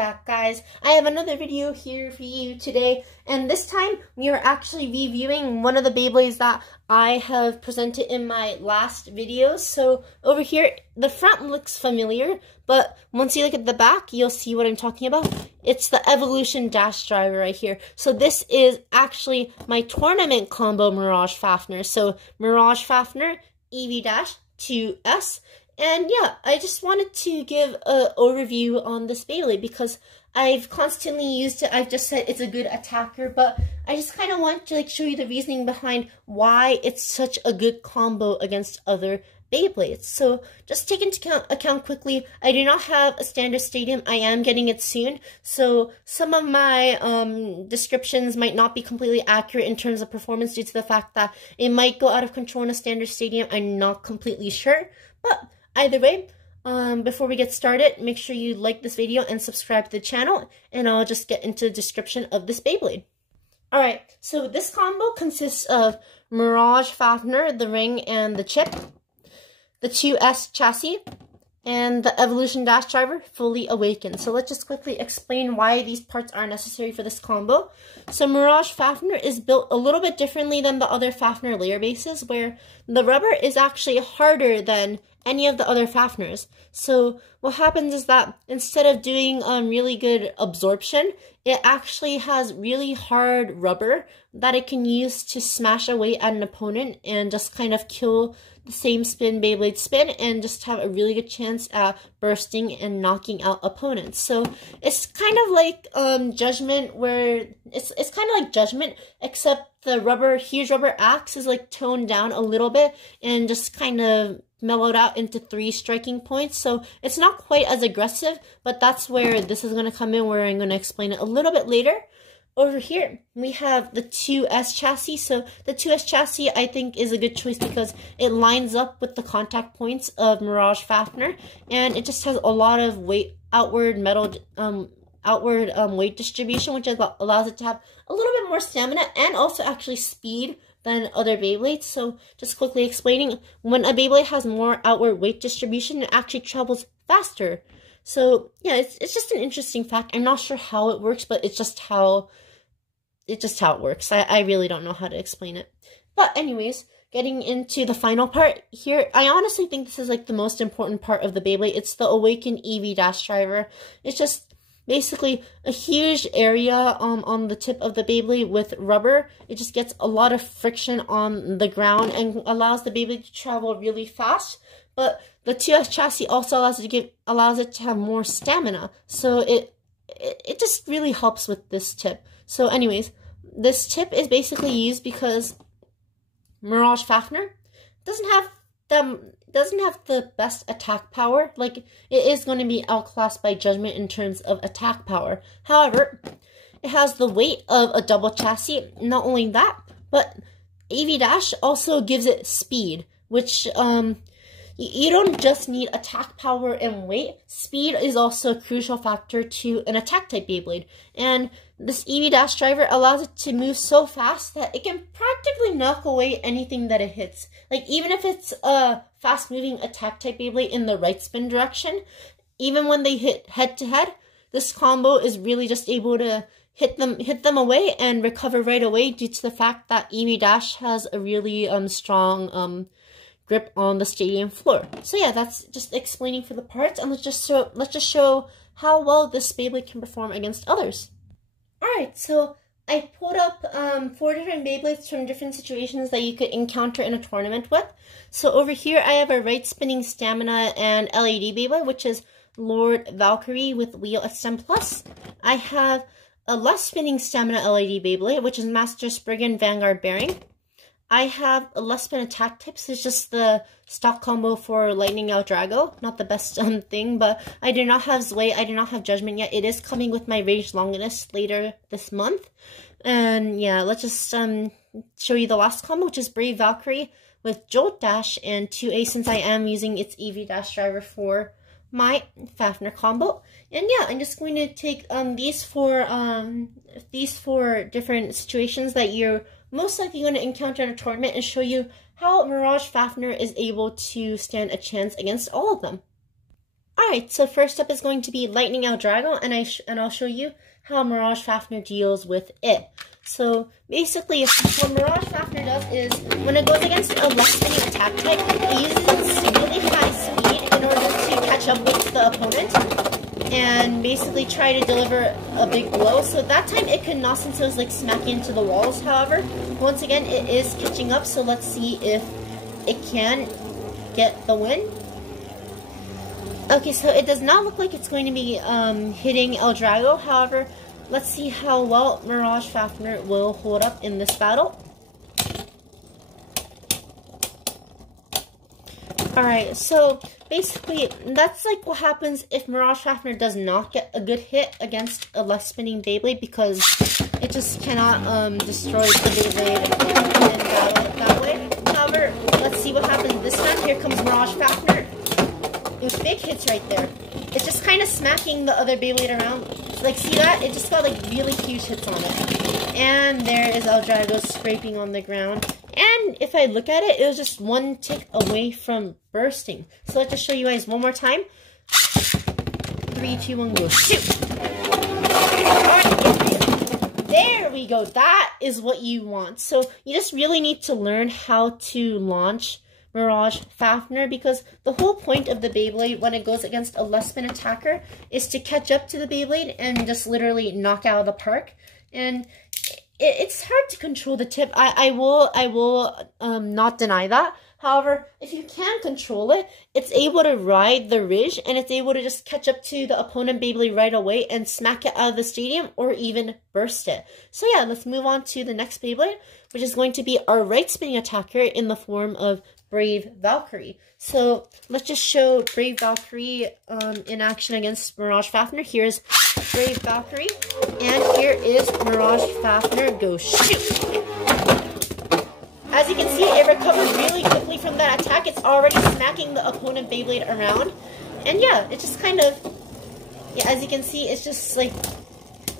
back, guys. I have another video here for you today, and this time we are actually reviewing one of the Beyblades that I have presented in my last videos. So over here, the front looks familiar, but once you look at the back, you'll see what I'm talking about. It's the Evolution Dash Driver right here. So this is actually my tournament combo Mirage Fafnir. So Mirage Fafnir, EV Dash, 2S. And yeah, I just wanted to give an overview on this Beyblade because I've constantly used it. I've just said it's a good attacker, but I just kind of want to show you the reasoning behind why it's such a good combo against other Beyblades. So just take into account quickly, I do not have a standard stadium. I am getting it soon. So some of my descriptions might not be completely accurate in terms of performance due to the fact that it might go out of control in a standard stadium. I'm not completely sure, but either way, before we get started, make sure you like this video and subscribe to the channel, and I'll just get into the description of this Beyblade. Alright, so this combo consists of Mirage Fafnir, the ring and the chip, the 2S chassis, and the Evolution Dash Driver fully awakened. So let's just quickly explain why these parts are necessary for this combo. So Mirage Fafnir is built a little bit differently than the other Fafnir layer bases, where the rubber is actually harder than any of the other Fafnirs. So what happens is that instead of doing really good absorption, it actually has really hard rubber that it can use to smash away at an opponent and just kind of kill the same spin Beyblade spin and just have a really good chance at bursting and knocking out opponents. So it's kind of like Judgment, where it's kind of like Judgment, except the huge rubber axe is like toned down a little bit and just kind of mellowed out into 3 striking points. So it's not quite as aggressive, but that's where this is going to come in, where I'm going to explain it a little bit later. Over here, we have the 2S chassis. So the 2S chassis, I think, is a good choice because it lines up with the contact points of Mirage Fafnir, and it just has a lot of outward weight distribution, which allows it to have a little bit more stamina and also actually speed than other Beyblades. So just quickly explaining, when a Beyblade has more outward weight distribution, it actually travels faster. So yeah, it's just an interesting fact. I'm not sure how it works, but it's just how it works. I really don't know how to explain it. But anyways, getting into the final part here, I honestly think this is like the most important part of the Beyblade. It's the Awakened EV Dash Driver. It's just basically a huge area on the tip of the Beyblade with rubber. It just gets a lot of friction on the ground and allows the Beyblade to travel really fast. But the 2S chassis also allows it to have more stamina. So it just really helps with this tip. So anyways, this tip is basically used because Mirage Fafnir doesn't have the best attack power. Like, it is going to be outclassed by Judgment in terms of attack power. However, it has the weight of a double chassis. Not only that, but EV Dash also gives it speed, which you don't just need attack power and weight. Speed is also a crucial factor to an attack type Beyblade. And this EV Dash Driver allows it to move so fast that it can practically knock away anything that it hits. Like, even if it's a fast moving attack type Beyblade in the right spin direction, even when they hit head to head, this combo is really just able to hit them away and recover right away due to the fact that EV Dash has a really strong grip on the stadium floor. So yeah, that's just explaining for the parts, and let's just show how well this Beyblade can perform against others. Alright, so I pulled up 4 different Beyblades from different situations that you could encounter in a tournament with. So over here, I have a right spinning stamina and LED Beyblade, which is Lord Valkyrie with Wheel SM+. I have a left spinning stamina LED Beyblade, which is Master Spriggan Vanguard Bearing. I have a left spin attack tips. It's just the stock combo for Lightning Out Drago. Not the best thing, but I do not have Zway. I do not have Judgment yet. It is coming with my Rage Longinus later this month. And yeah, let's just show you the last combo, which is Brave Valkyrie with Jolt Dash and 2A, since I am using its EV Dash Driver for my Fafnir combo. And yeah, I'm just going to take these four different situations that you're most likely going to encounter in a tournament and show you how Mirage Fafnir is able to stand a chance against all of them. Alright, so first up is going to be Lightning Eldrago, and I'll show you how Mirage Fafnir deals with it. So basically, what Mirage Fafnir does is, when it goes against a left spinning attack type, it uses its really high speed in order to catch up with the opponent and basically try to deliver a big blow. So that time it could not, since it was like smacking into the walls. However, once again, it is catching up, so let's see if it can get the win. Okay, so it does not look like it's going to be hitting Eldrago. However, let's see how well Mirage Fafnir will hold up in this battle. Alright, so basically, that's like what happens if Mirage Fafnir does not get a good hit against a left spinning Beyblade, because it just cannot destroy the Beyblade in battle that way. However, let's see what happens this time. Here comes Mirage Fafnir. With big hits right there. It's just kind of smacking the other Beyblade around. Like, see that? It just got like really huge hits on it. And there is Eldrago scraping on the ground. And if I look at it, it was just one tick away from bursting. So let's just show you guys one more time. 3, 2, 1, go. Shoot! There we go. That is what you want. So you just really need to learn how to launch Mirage Fafnir, because the whole point of the Beyblade when it goes against a left spin attacker is to catch up to the Beyblade and just literally knock out of the park. And it's hard to control the tip. I will not deny that. However, if you can control it, it's able to ride the ridge, and it's able to just catch up to the opponent Beyblade right away and smack it out of the stadium or even burst it. So yeah, let's move on to the next Beyblade, which is going to be our right spinning attacker in the form of Brave Valkyrie. So let's just show Brave Valkyrie in action against Mirage Fafnir. Here's Brave Valkyrie, and here is Mirage Fafnir. Go shoot! As you can see, it recovers really quickly from that attack. It's already smacking the opponent Beyblade around, and yeah, it just kind of, yeah, as you can see, it's just like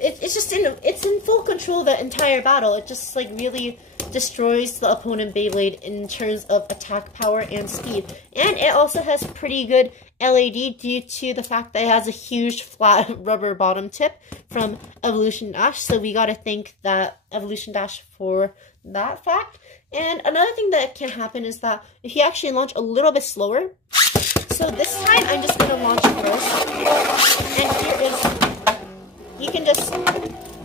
it's in full control the entire battle. It just like really destroys the opponent Beyblade in terms of attack power and speed. And it also has pretty good LAD due to the fact that it has a huge flat rubber bottom tip from Evolution Dash. So we gotta thank that Evolution Dash for that fact. And another thing that can happen is that if you actually launch a little bit slower, so this time I'm just gonna launch first. And here is, you can just,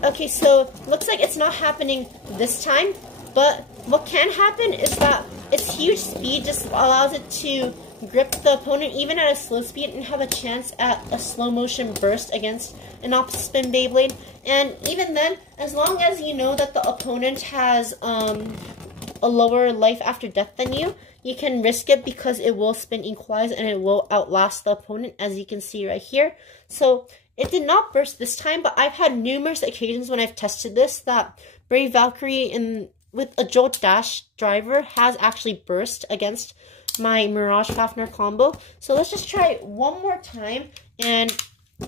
okay, so looks like it's not happening this time, but what can happen is that its huge speed just allows it to grip the opponent even at a slow speed and have a chance at a slow motion burst against an opposite spin Beyblade. And even then, as long as you know that the opponent has a lower life after death than you, you can risk it because it will spin equalize and it will outlast the opponent, as you can see right here. So it did not burst this time, but I've had numerous occasions when I've tested this that Brave Valkyrie with a Jolt Dash driver has actually burst against my Mirage Fafnir combo. So let's just try it one more time and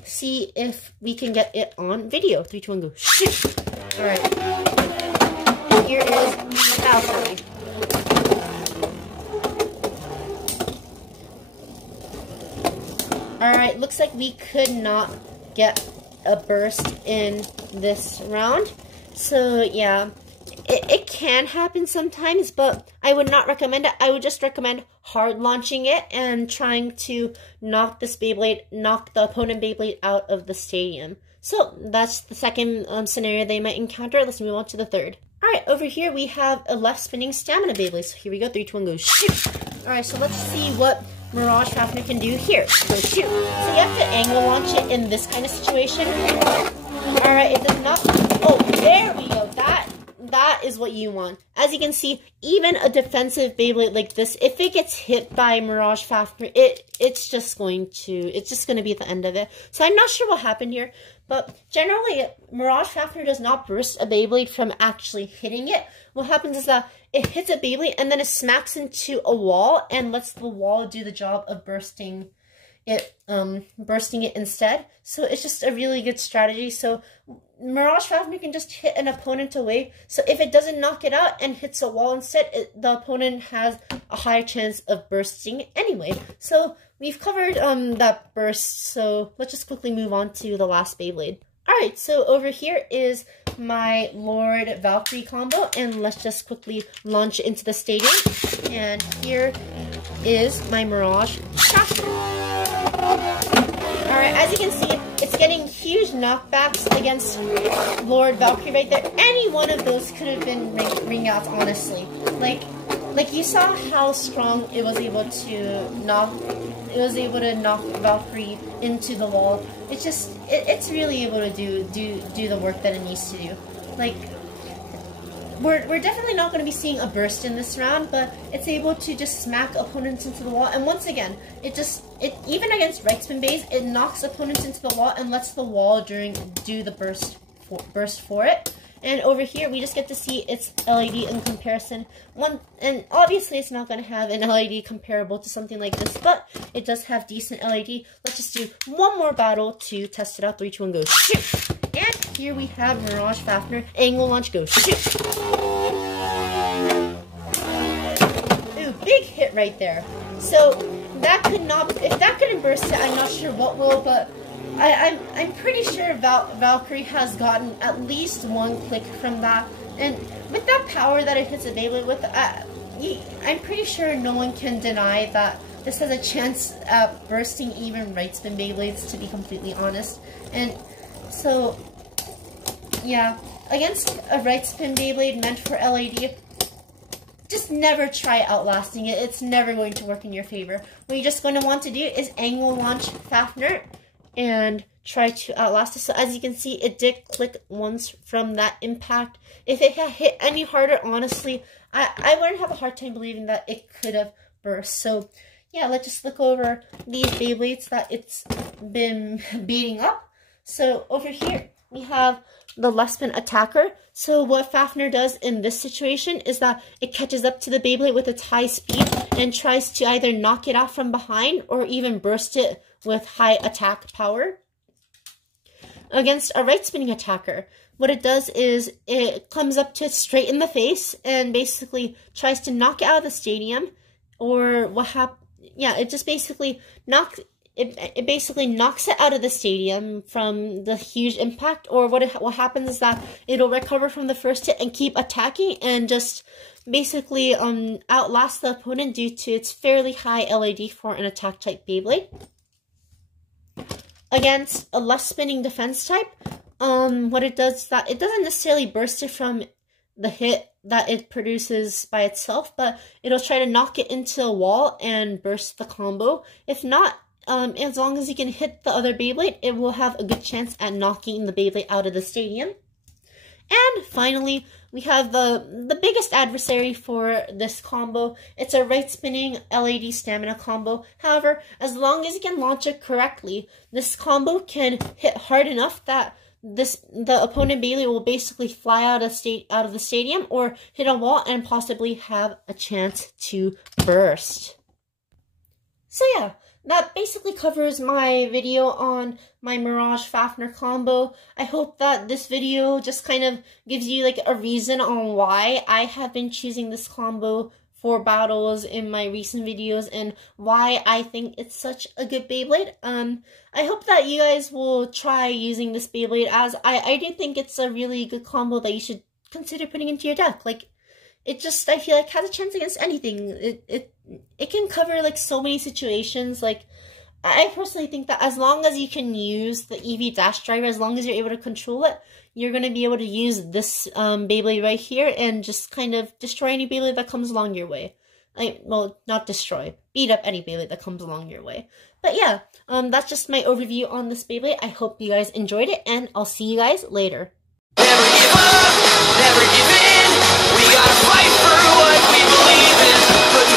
see if we can get it on video. 3, 2, 1, go. Shoot! Alright. Here is Valkyrie. Alright, looks like we could not get a burst in this round. So yeah, it can happen sometimes, but I would not recommend it. I would just recommend hard launching it and trying to knock the opponent Beyblade out of the stadium. So that's the second scenario they might encounter. Let's move on to the third. Alright, over here we have a left spinning stamina Beyblade. So here we go, 3, 2, 1, go shoot! Alright, so let's see what Mirage Fafnir can do here. Go shoot! So you have to angle launch it in this kind of situation. Alright, it does not, oh, there we go, that is what you want. As you can see, even a defensive Beyblade like this, if it gets hit by Mirage Fafnir, it's just going to be at the end of it. So I'm not sure what happened here, but generally, Mirage Fafnir does not burst a Beyblade from actually hitting it. What happens is that it hits a Beyblade and then it smacks into a wall and lets the wall do the job of bursting it instead. So it's just a really good strategy. So Mirage Fafnir can just hit an opponent away. So if it doesn't knock it out and hits a wall instead, the opponent has a higher chance of bursting anyway. So we've covered that burst, so let's just quickly move on to the last Beyblade. Alright, so over here is my Lord Valkyrie combo, and let's just quickly launch into the stadium. And here is my Mirage Fafnir. Alright, as you can see, it's getting huge knockbacks against Lord Valkyrie right there. Any one of those could have been ring outs, honestly. Like you saw how strong it was able to knock Valkyrie into the wall. It's really able to do the work that it needs to do. Like, we're definitely not going to be seeing a burst in this round, but it's able to just smack opponents into the wall. And once again, it even against right spin bays, it knocks opponents into the wall and lets the wall do the burst for it. And over here, we just get to see its LED in comparison. And obviously, it's not going to have an LED comparable to something like this, but it does have decent LED. Let's just do one more battle to test it out. 3, 2, 1, go. Shoot! And here we have Mirage Fafnir. Angle launch, go. Shoot! Ooh, big hit right there. So, that could not, if that couldn't burst it, I'm not sure what will, but I'm pretty sure Valkyrie has gotten at least one click from that, and with that power that it hits a Beyblade with, I'm pretty sure no one can deny that this has a chance at bursting even right spin Beyblades, to be completely honest. And so, yeah, against a right spin Beyblade meant for LED, just never try outlasting it. It's never going to work in your favor. What you're just going to want to do is angle launch Fafnir and try to outlast it. So as you can see, it did click once from that impact. If it had hit any harder, honestly, I wouldn't have a hard time believing that it could have burst. So yeah, let's just look over these Beyblades that it's been beating up. So over here, we have the left spin attacker. So what Fafnir does in this situation is that it catches up to the Beyblade with its high speed and tries to either knock it out from behind or even burst it with high attack power. Against a right spinning attacker, what it does is it comes up to it straight in the face and basically tries to knock it out of the stadium, or it just basically knocks it out of the stadium from the huge impact. Or what happens is that it'll recover from the first hit and keep attacking and just basically outlast the opponent due to its fairly high LED for an attack type Beyblade. Against a left spinning defense type, what it does is that it doesn't necessarily burst it from the hit that it produces by itself, but it'll try to knock it into a wall and burst the combo. If not, as long as you can hit the other Beyblade, it will have a good chance at knocking the Beyblade out of the stadium. And finally, we have the biggest adversary for this combo. It's a right spinning LED stamina combo. However, as long as you can launch it correctly, this combo can hit hard enough that the opponent Beyblade will basically fly out of the stadium or hit a wall and possibly have a chance to burst. So yeah, that basically covers my video on my Mirage Fafnir combo. I hope that this video just kind of gives you like a reason on why I have been choosing this combo for battles in my recent videos and why I think it's such a good Beyblade. I hope that you guys will try using this Beyblade, as I do think it's a really good combo that you should consider putting into your deck. Like, it just, I feel like, has a chance against anything. It can cover like so many situations. Like, I personally think that as long as you can use the EV dash driver, as long as you're able to control it, you're going to be able to use this Beyblade right here and just kind of destroy any Beyblade that comes along your way. Well, not destroy, beat up any Beyblade that comes along your way. But yeah, that's just my overview on this Beyblade. I hope you guys enjoyed it, and I'll see you guys later. Never give up, never give in. We gotta fight for what we believe in. Put